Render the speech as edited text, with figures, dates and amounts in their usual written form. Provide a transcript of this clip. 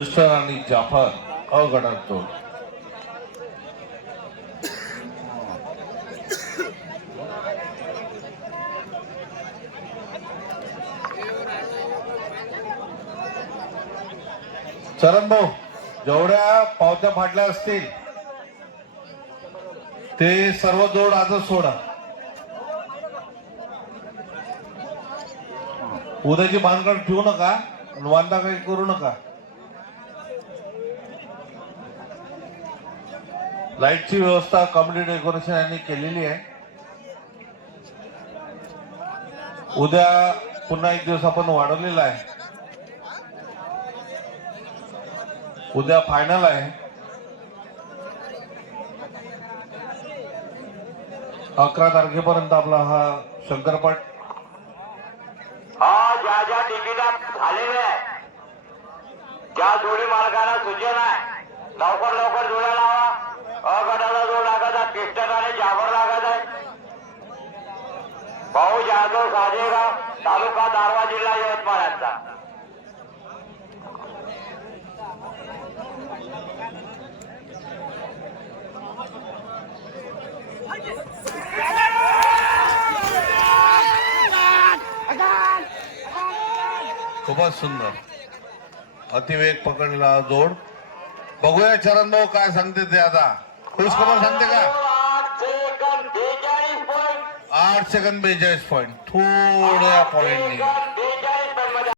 दुष्टर आणि जाफर अगटात जोड. चरण भाऊ, जेवढ्या पावत्या फाटल्या असतील ते सर्व जोड आजच सोडा. उद्याची भानगड ठेवू नका, वांदा काही करू नका. लाईटची व्यवस्था कम्युनिटी डेकोरेशन यांनी केलेली आहे. उद्या पुन्हा एक दिवस आपण वाढवलेला आहे. उद्या फायनल आहे. 11 तारखेपर्यंत आपला हा शंकरपट ज्या ज्या तिकिटा झालेले आहे त्या जोडी मालकांना सूचना आहे, लवकर लवकर जोड्या लावा. अ गटाचा जोड लागत आहे, पिस्टन आणि जाबर लागत आहे. भाऊ जाधव, साजेगाव तालुका दारवा, जिल्हा यवतमाळ यांचा. खूपच सुंदर अतिवेग पकडला जोड. बघूया चरण भाऊ काय सांगते ते. आता खुश खबर सांगते का? 8 सेकंद 42 पॉईंट, थोड्या पॉईंटनी